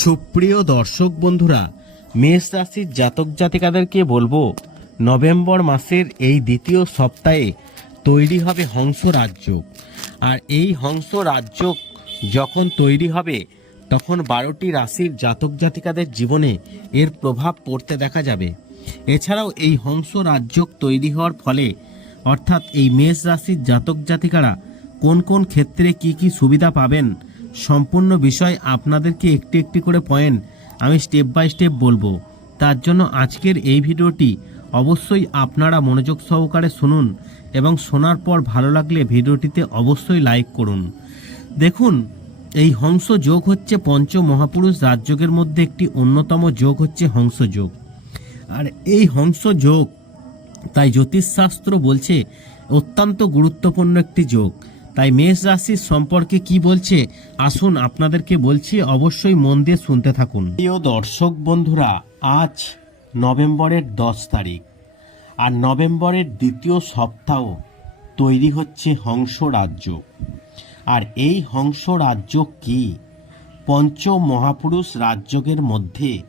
সুপ্রিয় দর্শক বন্ধুরা, মেষ রাশির জাতক জাতিকাদেরকে বলব, নভেম্বর মাসের এই দ্বিতীয় সপ্তাহে তৈরি হবে হংস রাজ্য। আর এই হংস রাজ্য যখন তৈরি হবে, তখন বারোটি রাশির জাতক জাতিকাদের জীবনে এর প্রভাব পড়তে দেখা যাবে। এছাড়াও এই হংস রাজ্য তৈরি হওয়ার ফলে, অর্থাৎ এই মেষ রাশির জাতক জাতিকারা কোন কোন ক্ষেত্রে কি কি সুবিধা পাবেন সম্পূর্ণ বিষয় আপনাদেরকে একটি একটি করে পয়েন্ট আমি স্টেপ বাই স্টেপ বলব। তার জন্য আজকের এই ভিডিওটি অবশ্যই আপনারা মনোযোগ সহকারে শুনুন এবং শোনার পর ভালো লাগলে ভিডিওটিতে অবশ্যই লাইক করুন। দেখুন, এই হংস যোগ হচ্ছে পঞ্চ মহাপুরুষ রাজযোগের মধ্যে একটি অন্যতম যোগ হচ্ছে হংস যোগ। আর এই হংস যোগ, তাই জ্যোতিষশাস্ত্র বলছে অত্যন্ত গুরুত্বপূর্ণ একটি যোগ। তাই মেষ রাশির সম্পর্কে কি বলছে? আসুন আপনাদেরকে বলছি, অবশ্যই মন দিয়ে শুনতে থাকুন। প্রিয় দর্শক বন্ধুরা, আজ নভেম্বরের দশ তারিখ। আর নভেম্বরের দ্বিতীয় সপ্তাহ তৈরি হচ্ছে হংস রাজ্য। আর এই হংস রাজ্য কি? পঞ্চ মহাপুরুষ রাজ্যের মধ্যে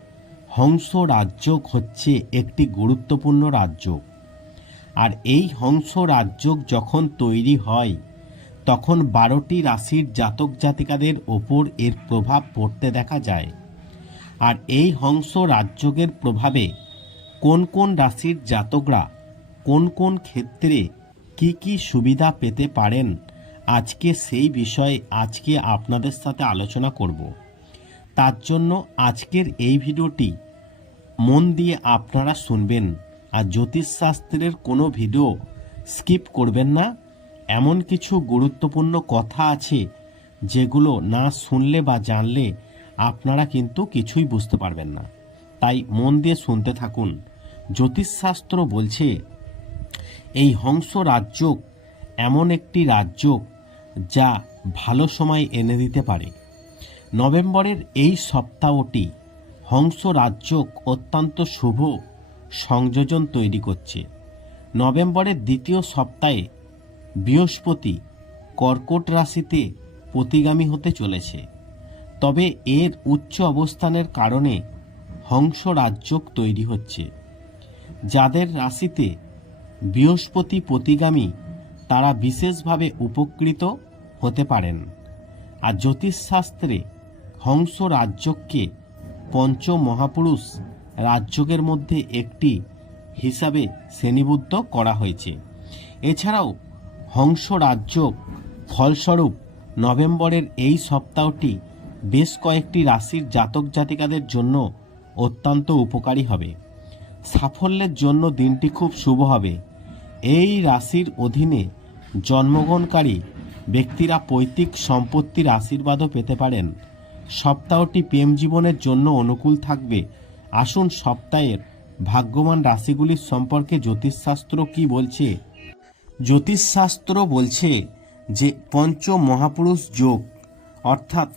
হংস রাজ্য হচ্ছে একটি গুরুত্বপূর্ণ রাজ্য। আর এই হংস রাজ্য যখন তৈরি হয় তখন বারোটি রাশির জাতক জাতিকাদের ওপর এর প্রভাব পড়তে দেখা যায়। আর এই হংস রাজ্যের প্রভাবে কোন কোন রাশির জাতকরা কোন কোন ক্ষেত্রে কি কি সুবিধা পেতে পারেন, আজকে সেই বিষয়ে আজকে আপনাদের সাথে আলোচনা করব। তার জন্য আজকের এই ভিডিওটি মন দিয়ে আপনারা শুনবেন। আর জ্যোতিষশাস্ত্রের কোনো ভিডিও স্কিপ করবেন না। এমন কিছু গুরুত্বপূর্ণ কথা আছে যেগুলো না শুনলে বা জানলে আপনারা কিন্তু কিছুই বুঝতে পারবেন না। তাই মন দিয়ে শুনতে থাকুন। জ্যোতিষশাস্ত্র বলছে, এই হংস রাজ্য এমন একটি রাজ্য যা ভালো সময় এনে দিতে পারে। নভেম্বরের এই সপ্তাহটি হংস রাজ্য অত্যন্ত শুভ সংযোজন তৈরি করছে। নভেম্বরের দ্বিতীয় সপ্তাহে বৃহস্পতি কর্কট রাশিতে প্রতিগামী হতে চলেছে। তবে এর উচ্চ অবস্থানের কারণে হংস রাজ্য তৈরি হচ্ছে। যাদের রাশিতে বৃহস্পতি প্রতিগামী, তারা বিশেষভাবে উপকৃত হতে পারেন। আর জ্যোতিষশাস্ত্রে হংস রাজ্যকে পঞ্চ মহাপুরুষ রাজ্যের মধ্যে একটি হিসাবে শ্রেণীবদ্ধ করা হয়েছে। এছাড়াও হংস রাজ্য ফলস্বরূপ নভেম্বরের এই সপ্তাহটি বেশ কয়েকটি রাশির জাতক জাতিকাদের জন্য অত্যন্ত উপকারী হবে। সাফল্যের জন্য দিনটি খুব শুভ হবে। এই রাশির অধীনে জন্মগ্রহণকারী ব্যক্তিরা পৈতৃক সম্পত্তির আশীর্বাদও পেতে পারেন। সপ্তাহটি প্রেম জীবনের জন্য অনুকূল থাকবে। আসুন সপ্তাহের ভাগ্যবান রাশিগুলির সম্পর্কে জ্যোতিষশাস্ত্র কি বলছে জ্যোতিষশাস্ত্র বলছে যে পঞ্চ মহাপুরুষ যোগ, অর্থাৎ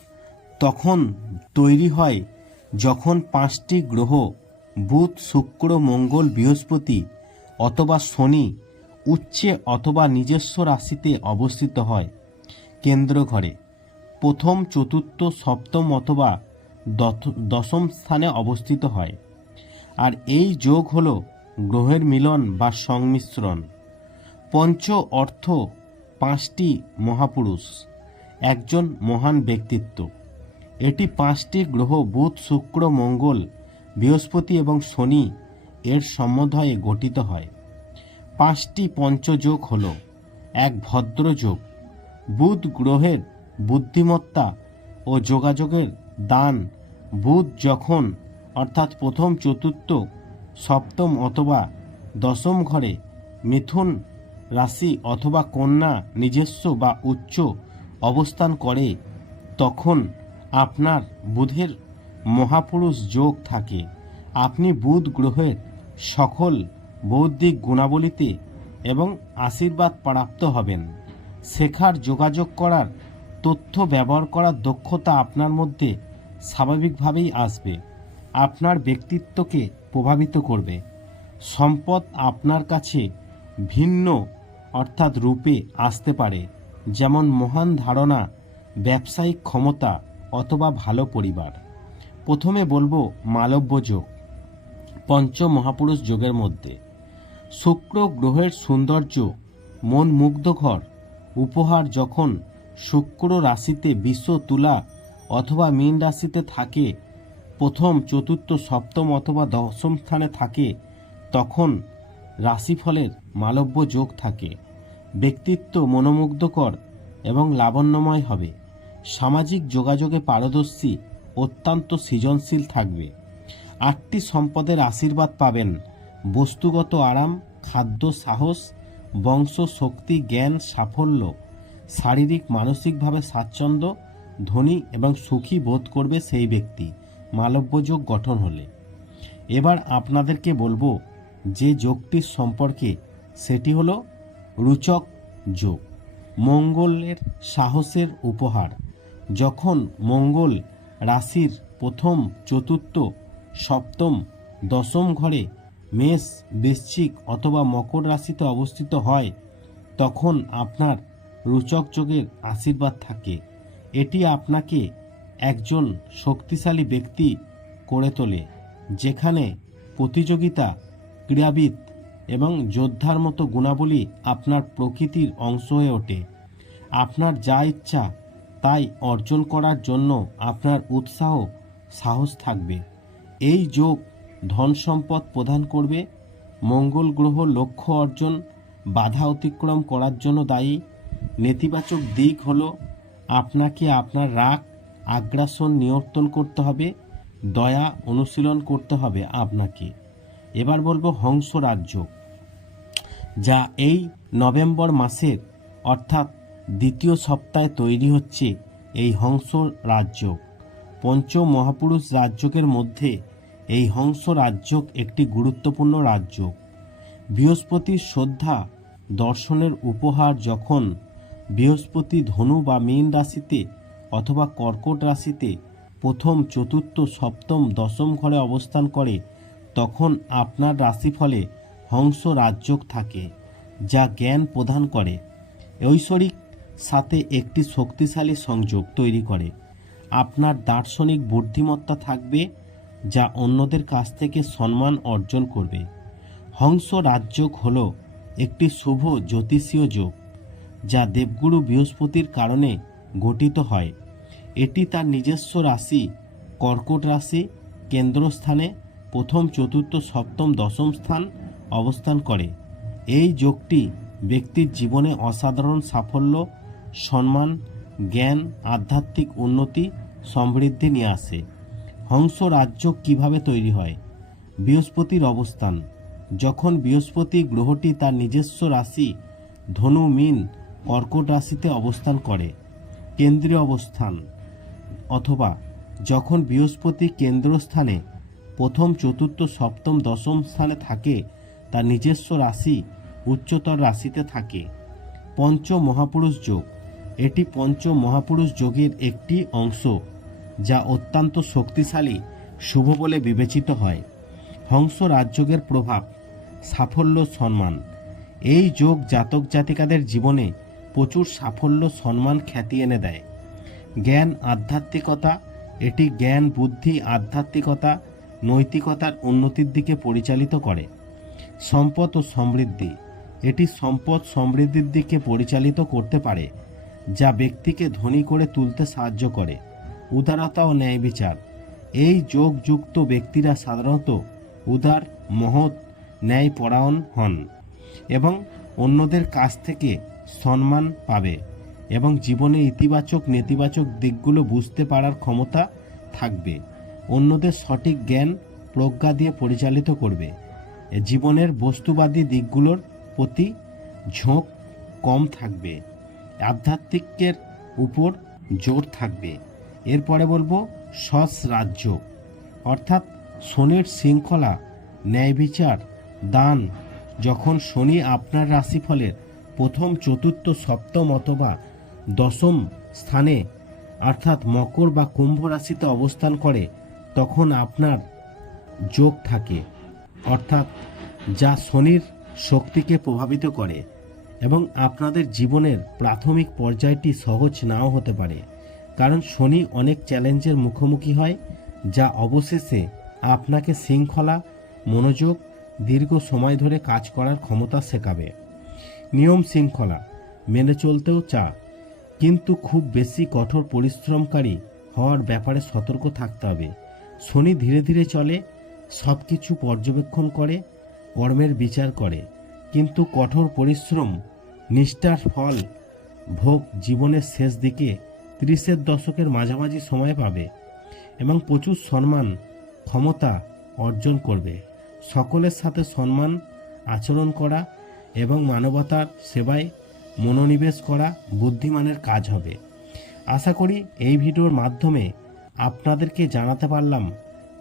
তখন তৈরি হয় যখন পাঁচটি গ্রহ, বুধ, শুক্র, মঙ্গল, বৃহস্পতি অথবা শনি উচ্চে অথবা নিজস্ব রাশিতে অবস্থিত হয় কেন্দ্র ঘরে। প্রথম, চতুর্থ, সপ্তম অথবা দশম স্থানে অবস্থিত হয়। আর এই যোগ হল গ্রহের মিলন বা সংমিশ্রণ। পঞ্চ অর্থ পাঁচটি মহাপুরুষ, একজন মহান ব্যক্তিত্ব। এটি পাঁচটি গ্রহ, বুধ, শুক্র, মঙ্গল, বৃহস্পতি এবং শনি এর সমন্বয়ে গঠিত হয়। পাঁচটি পঞ্চযোগ হল, এক ভদ্রযোগ, বুধ গ্রহের বুদ্ধিমত্তা ও যোগাযোগের দান, বুধ যখন, অর্থাৎ প্রথম চতুর্থ, সপ্তম অথবা দশম ঘরে মিথুন রাশি অথবা কন্যা নিজস্ব বা উচ্চ অবস্থান করে, তখন আপনার বুধের মহাপুরুষ যোগ থাকে। আপনি বুধ গ্রহের সকল বৌদ্ধিক গুণাবলীতে এবং আশীর্বাদ প্রাপ্ত হবেন। শেখার, যোগাযোগ করার, তথ্য ব্যবহার করার দক্ষতা আপনার মধ্যে স্বাভাবিকভাবেই আসবে। আপনার ব্যক্তিত্বকে প্রভাবিত করবে। সম্পদ আপনার কাছে ভিন্ন অর্থাৎ রূপে আসতে পারে, যেমন মহান ধারণা, ব্যবসায়িক ক্ষমতা অথবা ভালো পরিবার। প্রথমে বলব মালব্য যোগ পঞ্চ মহাপুরুষ যোগের মধ্যে। শুক্র গ্রহের সৌন্দর্য, মন মুগ্ধকর উপহার যখন শুক্র রাশিতে বিশ্ব তুলা অথবা মীন রাশিতে থাকে, প্রথম, চতুর্থ, সপ্তম অথবা দশম স্থানে থাকে, তখন রাশিফলের মালব্য যোগ থাকে। ব্যক্তিত্ব মনোমুগ্ধকর এবং লাবণ্যময় হবে। সামাজিক যোগাযোগে পারদর্শী, অত্যন্ত সৃজনশীল থাকবে। আটটি সম্পদের আশীর্বাদ পাবেন। বস্তুগত আরাম, খাদ্য সাহস, বংশ শক্তি, জ্ঞান, সাফল্য। শারীরিক, মানসিকভাবে স্বাচ্ছন্দ্য, ধনী এবং সুখী বোধ করবে সেই ব্যক্তি। মালব্যযোগ গঠন হলে। এবার আপনাদেরকে বলব, যে যোগটির সম্পর্কে, সেটি হলো রুচক যোগ, মঙ্গলের সাহসের উপহার। যখন মঙ্গল রাশির প্রথম, চতুর্থ, সপ্তম, দশম ঘরে মেষ, বৃশ্চিক অথবা মকর রাশিতে অবস্থিত হয়, তখন আপনার রুচক যোগের আশীর্বাদ থাকে। এটি আপনাকে একজন শক্তিশালী ব্যক্তি করে তোলে, যেখানে প্রতিযোগিতা, ক্রীড়াবিদ এবং যোদ্ধার মতো গুণাবলী আপনার প্রকৃতির অংশ হয়ে ওঠে। আপনার যা ইচ্ছা তাই অর্জন করার জন্য আপনার উৎসাহ, সাহস থাকবে। এই যোগ ধন সম্পদ প্রদান করবে, মঙ্গল গ্রহ লক্ষ্য অর্জন, বাধা অতিক্রম করার জন্য দায়ী। নেতিবাচক দিক হল আপনাকে আপনার রাগ, আগ্রাসন নিয়ন্ত্রণ করতে হবে, দয়া অনুশীলন করতে হবে আপনাকে। এবার বলব হংস রাজ্য যা এই নভেম্বর মাসের, অর্থাৎ দ্বিতীয় সপ্তাহে তৈরি হচ্ছে এই হংস রাজ্য। পঞ্চ মহাপুরুষ রাজ্যকের মধ্যে এই হংস রাজ্য একটি গুরুত্বপূর্ণ রাজ্য। বৃহস্পতির শ্রদ্ধা দর্শনের উপহার যখন বৃহস্পতি ধনু বা মীন রাশিতে অথবা কর্কট রাশিতে প্রথম, চতুর্থ, সপ্তম, দশম ঘরে অবস্থান করে, তখন আপনার রাশিফলে হংস রাজযোগ থাকে, যা জ্ঞান প্রদান করে। ঐশ্বরিক সাথে একটি শক্তিশালী সংযোগ তৈরি করে। আপনার দার্শনিক বুদ্ধিমত্তা থাকবে, যা অন্যদের কাছ থেকে সম্মান অর্জন করবে। হংস রাজযোগ হল একটি শুভ জ্যোতিষীয় যোগ, যা দেবগুরু বৃহস্পতির কারণে গঠিত হয়। এটি তার নিজস্ব রাশি, কর্কট রাশি, কেন্দ্রস্থানে প্রথম, চতুর্থ, সপ্তম, দশম স্থান অবস্থান করে। এই যোগটি ব্যক্তির জীবনে অসাধারণ সাফল্য, সম্মান, জ্ঞান, আধ্যাত্মিক উন্নতি, সমৃদ্ধি নিয়ে আসে। হংস রাজ্য কীভাবে তৈরি হয়? বৃহস্পতির অবস্থান। যখন বৃহস্পতি গ্রহটি তার নিজস্ব রাশি ধনু, মিন, কর্কট রাশিতে অবস্থান করে, কেন্দ্রীয় অবস্থান। অথবা যখন বৃহস্পতি কেন্দ্রস্থানে প্রথম, চতুর্থ, সপ্তম, দশম স্থানে থাকে তার নিজস্ব রাশি উচ্চতর রাশিতে থাকে। পঞ্চ মহাপুরুষ যোগ। এটি পঞ্চ মহাপুরুষ যোগের একটি অংশ, যা অত্যন্ত শক্তিশালী, শুভ বলে বিবেচিত হয়। হংস রাজযোগের প্রভাব, সাফল্য, সম্মান। এই যোগ জাতক জাতিকাদের জীবনে প্রচুর সাফল্য, সম্মান খ্যাতি এনে দেয়। জ্ঞান আধ্যাত্মিকতা, এটি জ্ঞান, বুদ্ধি, আধ্যাত্মিকতা, নৈতিকতার উন্নতির দিকে পরিচালিত করে। সম্পদ ও সমৃদ্ধি। এটি সম্পদ সমৃদ্ধির দিকে পরিচালিত করতে পারে, যা ব্যক্তিকে ধনী করে তুলতে সাহায্য করে। উদারতা ও ন্যায় বিচার। এই যোগযুক্ত ব্যক্তিরা সাধারণত উদার, মহৎ, ন্যায়পরায়ণ হন এবং অন্যদের কাছ থেকে সম্মান পাবে এবং জীবনে ইতিবাচক, নেতিবাচক দিকগুলো বুঝতে পারার ক্ষমতা থাকবে। অন্যদের সঠিক জ্ঞান, প্রজ্ঞা দিয়ে পরিচালিত করবে। জীবনের বস্তুবাদী দিকগুলোর প্রতি ঝোঁক কম থাকবে। আধ্যাত্মিকের উপর জোর থাকবে। এরপরে বলব সস রাজ্য অর্থাৎ শনির শৃঙ্খলা, ন্যায় বিচার, দান। যখন শনি আপনার রাশিফলের প্রথম, চতুর্থ, সপ্তম অথবা দশম স্থানে, অর্থাৎ মকর বা কুম্ভ রাশিতে অবস্থান করে, তখন আপনার যোগ থাকে। অর্থাৎ যা শনির শক্তিকে প্রভাবিত করে এবং আপনাদের জীবনের প্রাথমিক পর্যায়টি সহজ নাও হতে পারে। কারণ শনি অনেক চ্যালেঞ্জের মুখোমুখি হয়, যা অবশেষে আপনাকে শৃঙ্খলা, মনোযোগ, দীর্ঘ সময় ধরে কাজ করার ক্ষমতা শেখাবে। নিয়ম শৃঙ্খলা মেনে চলতেও চা, কিন্তু খুব বেশি কঠোর পরিশ্রমকারী হওয়ার ব্যাপারে সতর্ক থাকতে হবে। শনি ধীরে ধীরে চলে সব কিছু পর্যবেক্ষণ করে, কর্মের বিচার করে। কিন্তু কঠোর পরিশ্রম, নিষ্ঠার ফল, ভোগ জীবনের শেষ দিকে ত্রিশের দশকের মাঝামাঝি সময় পাবে এবং প্রচুর সম্মান, ক্ষমতা অর্জন করবে। সকলের সাথে সম্মান, আচরণ করা এবং মানবতার সেবায় মনোনিবেশ করা বুদ্ধিমানের কাজ হবে। আশা করি এই ভিডিওর মাধ্যমে আপনাদেরকে জানাতে পারলাম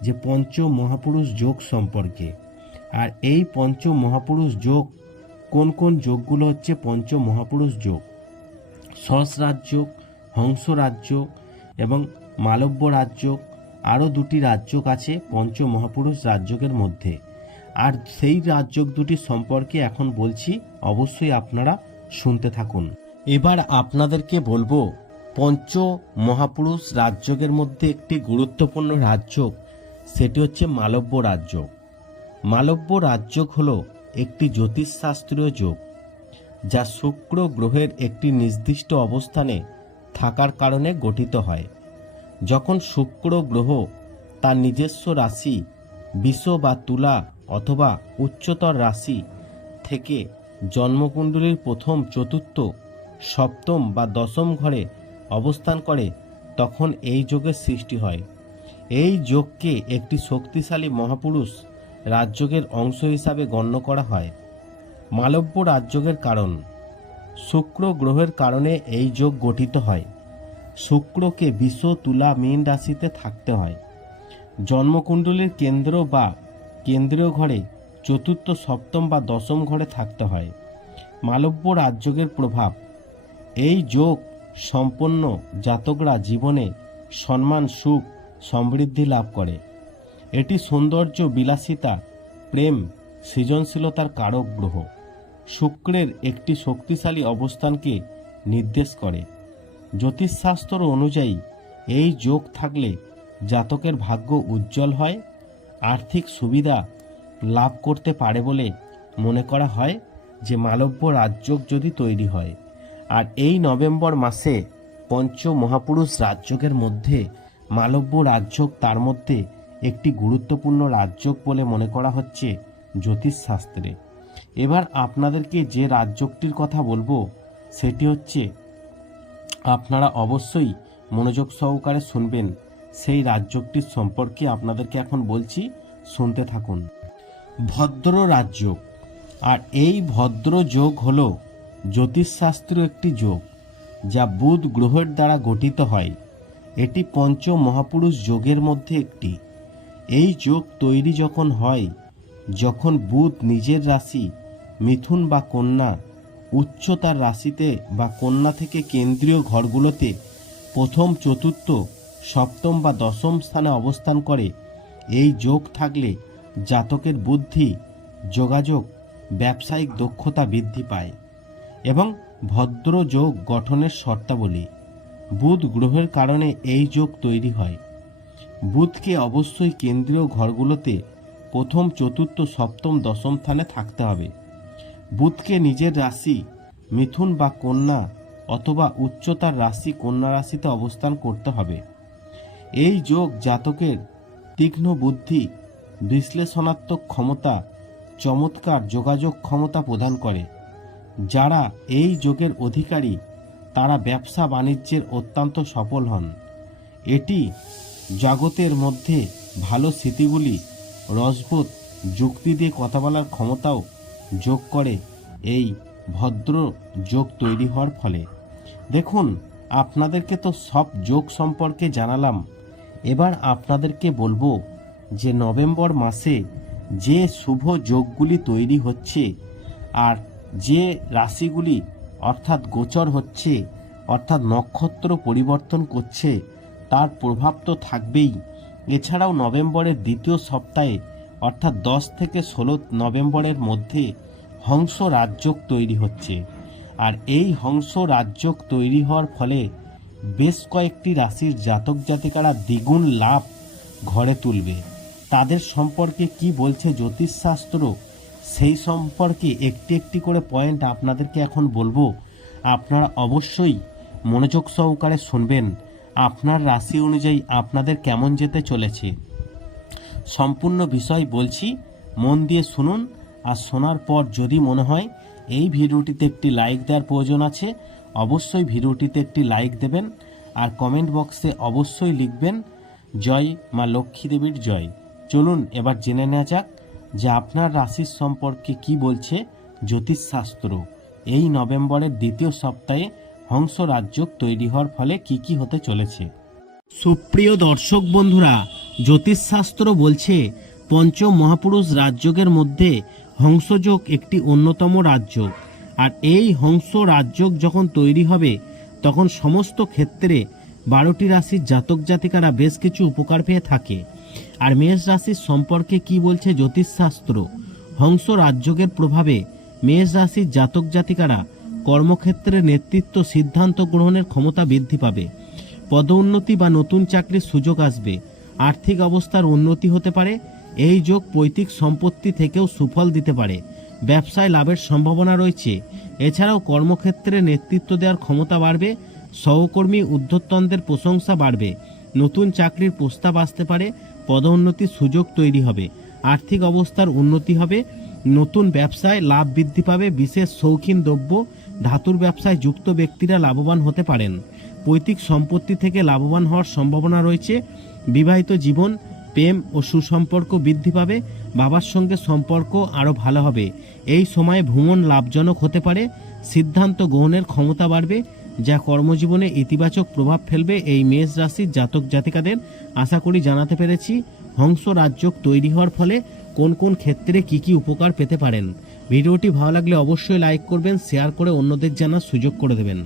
যে পঞ্চ মহাপুরুষ যোগ সম্পর্কে। আর এই পঞ্চ মহাপুরুষ যোগ, কোন কোন যোগগুলো হচ্ছে পঞ্চ মহাপুরুষ যোগ? সহস্রাজ যোগ হংস রাজ্য এবং মালব্য রাজ্য আরও দুটি রাজ্যক আছে পঞ্চ মহাপুরুষ রাজ্যকের মধ্যে। আর সেই রাজ্যক দুটি সম্পর্কে এখন বলছি, অবশ্যই আপনারা শুনতে থাকুন। এবার আপনাদেরকে বলব পঞ্চ মহাপুরুষ রাজ্যকের মধ্যে একটি গুরুত্বপূর্ণ রাজ্য সেটি হচ্ছে মালব্য রাজ্য। মালব্য রাজ্যক হল একটি জ্যোতিষশাস্ত্রীয় যোগ, যা শুক্র গ্রহের একটি নির্দিষ্ট অবস্থানে থাকার কারণে গঠিত হয়। যখন শুক্র গ্রহ তার নিজস্ব রাশি বিষ বা তুলা অথবা উচ্চতর রাশি থেকে জন্মকুণ্ডলীর প্রথম চতুর্থ, সপ্তম বা দশম ঘরে অবস্থান করে, তখন এই যোগের সৃষ্টি হয়। এই যোগকে একটি শক্তিশালী মহাপুরুষ রাজযোগের অংশ হিসাবে গণ্য করা হয়। মালব্য রাজযোগের কারণ। শুক্র গ্রহের কারণে এই যোগ গঠিত হয়। শুক্রকে বিষ, তুলা, মীন রাশিতে থাকতে হয়। জন্মকুণ্ডলীর কেন্দ্র বা কেন্দ্রীয় ঘরে চতুর্থ, সপ্তম বা দশম ঘরে থাকতে হয়। মালব্য রাজযোগের প্রভাব। এই যোগ সম্পন্ন জাতকরা জীবনে সম্মান, সুখ সমৃদ্ধি লাভ করে। এটি সৌন্দর্য, বিলাসিতা, প্রেম, সৃজনশীলতার কারক গ্রহ। শুক্রের একটি শক্তিশালী অবস্থানকে নির্দেশ করে। জ্যোতিষশাস্ত্র অনুযায়ী, এই যোগ থাকলে জাতকের ভাগ্য উজ্জ্বল হয়, আর্থিক সুবিধা লাভ করতে পারে বলে মনে করা হয় যে মালব্য রাজযোগ যদি তৈরি হয়। আর এই নভেম্বর মাসে পঞ্চ মহাপুরুষ রাজযোগের মধ্যে মালব্য রাজযোগ তার মধ্যে একটি গুরুত্বপূর্ণ রাজযোগ বলে মনে করা হচ্ছে জ্যোতিষশাস্ত্রে। এবার আপনাদেরকে যে রাজযোগটির কথা বলব, সেটি হচ্ছে, আপনারা অবশ্যই মনোযোগ সহকারে শুনবেন। সেই রাজযোগটির সম্পর্কে আপনাদেরকে এখন বলছি, শুনতে থাকুন। ভদ্র রাজযোগ। আর এই ভদ্র যোগ হল জ্যোতিষশাস্ত্র একটি যোগ, যা বুধ গ্রহের দ্বারা গঠিত হয়। এটি পঞ্চ মহাপুরুষ যোগের মধ্যে একটি। এই যোগ তৈরি যখন হয়, যখন বুধ নিজের রাশি, মিথুন বা কন্যা উচ্চতার রাশিতে বা কন্যা থেকে কেন্দ্রীয় ঘরগুলোতে প্রথম, চতুর্থ, সপ্তম বা দশম স্থানে অবস্থান করে, এই যোগ থাকলে জাতকের বুদ্ধি, যোগাযোগ, ব্যবসায়িক দক্ষতা বৃদ্ধি পায় এবং ভদ্র যোগ গঠনের শর্তাবলী। বুধ গ্রহের কারণে এই যোগ তৈরি হয়। বুধকে অবশ্যই কেন্দ্রীয় ঘরগুলোতে প্রথম, চতুর্থ, সপ্তম, দশম স্থানে থাকতে হবে। বুধকে নিজের রাশি মিথুন বা কন্যা অথবা উচ্চতার রাশি কন্যা রাশিতে অবস্থান করতে হবে। এই যোগ জাতকের তীক্ষ্ণ বুদ্ধি, বিশ্লেষণাত্মক ক্ষমতা, চমৎকার যোগাযোগ ক্ষমতা প্রদান করে। যারা এই যোগের অধিকারী তারা ব্যবসা বাণিজ্যের অত্যন্ত সফল হন। এটি জগতের মধ্যে ভালো স্মৃতিগুলি, রসবোধ, যুক্তি দিয়ে কথা বলার ক্ষমতাও যোগ করে এই ভদ্র যোগ তৈরি হওয়ার ফলে। দেখুন, আপনাদেরকে তো সব যোগ সম্পর্কে জানালাম। এবার আপনাদেরকে বলব যে নভেম্বর মাসে যে শুভ যোগগুলি তৈরি হচ্ছে আর যে রাশিগুলি অর্থাৎ গোচর হচ্ছে, অর্থাৎ নক্ষত্র পরিবর্তন করছে, তার প্রভাব তো থাকবেই। এছাড়াও নভেম্বরের দ্বিতীয় সপ্তাহে, অর্থাৎ দশ থেকে ষোলো নভেম্বরের মধ্যে হংস রাজযোগ তৈরি হচ্ছে। আর এই হংস রাজযোগ তৈরি হওয়ার ফলে বেশ কয়েকটি রাশির জাতক জাতিকারা দ্বিগুণ লাভ ঘরে তুলবে। তাদের সম্পর্কে কি বলছে জ্যোতিষশাস্ত্র? সেই সম্পর্কে একটি একটি করে পয়েন্ট আপনাদেরকে এখন বলব। আপনারা অবশ্যই মনোযোগ সহকারে শুনবেন। আপনার রাশি অনুযায়ী আপনাদের কেমন যেতে চলেছে। সম্পূর্ণ বিষয় বলছি, মন দিয়ে শুনুন আর শোনার পর যদি মনে হয় এই ভিডিওটিতে একটি লাইক দেওয়ার প্রয়োজন আছে, অবশ্যই ভিডিওটিতে একটি লাইক দেবেন আর কমেন্ট বক্সে অবশ্যই লিখবেন, জয় মা লক্ষ্মী দেবীর জয়। চলুন এবার জেনে নেওয়া যাক যে আপনার রাশির সম্পর্কে কি বলছে? জ্যোতিষশাস্ত্র। এই নভেম্বরের দ্বিতীয় সপ্তাহে হংস রাজ্য তৈরি হওয়ার ফলে কি কি হতে চলেছে? সুপ্রিয় দর্শক বন্ধুরা, জ্যোতিষশাস্ত্র বলছে পঞ্চম মহাপুরুষ রাজযোগের মধ্যে হংসযোগ একটি অন্যতম রাজযোগ। আর এই হংস রাজযোগ যখন তৈরি হবে, তখন সমস্ত ক্ষেত্রে বারোটি রাশির জাতক জাতিকারা বেশ কিছু উপকার পেয়ে থাকে। আর মেষ রাশির সম্পর্কে কি বলছে জ্যোতিষশাস্ত্র? হংস রাজযোগের প্রভাবে মেষ রাশির জাতক জাতিকারা কর্মক্ষেত্রে নেতৃত্ব সিদ্ধান্ত গ্রহণের ক্ষমতা বৃদ্ধি পাবে। পদোন্নতি বা নতুন চাকরির সুযোগ আসবে। আর্থিক অবস্থার উন্নতি হতে পারে। এই যোগ পৈতৃক সম্পত্তি থেকেও সুফল দিতে পারে। ব্যবসায় লাভের সম্ভাবনা রয়েছে। এছাড়াও কর্মক্ষেত্রে নেতৃত্ব দেওয়ার ক্ষমতা বাড়বে। সহকর্মী, উদ্ধতনদের প্রশংসা বাড়বে। নতুন চাকরির প্রস্তাব আসতে পারে। পদোন্নতির সুযোগ তৈরি হবে। আর্থিক অবস্থার উন্নতি হবে। নতুন ব্যবসায় লাভ বৃদ্ধি পাবে। বিশেষ শৌখিন দ্রব্য, ধাতুর ব্যবসায় যুক্ত ব্যক্তিরা লাভবান হতে পারেন। পৈতৃক সম্পত্তি থেকে লাভবান হওয়ার সম্ভাবনা রয়েছে। বিবাহিত জীবন, প্রেম ও সুসম্পর্ক বৃদ্ধি পাবে। বাবার সঙ্গে সম্পর্ক আরও ভালো হবে। এই সময়ে ভ্রমণ লাভজনক হতে পারে। সিদ্ধান্ত গ্রহণের ক্ষমতা বাড়বে। যা কর্মজীবনে ইতিবাচক প্রভাব ফেলবে এই মেষ রাশির জাতক জাতিকাদের। আশা করি জানাতে পেরেছি, হংস রাজ্যক তৈরি হওয়ার ফলে কোন কোন ক্ষেত্রে কি কি উপকার পেতে পারেন। ভিডিওটি ভালো লাগলে অবশ্যই লাইক করবেন, শেয়ার করে অন্যদের জানার সুযোগ করে দেবেন।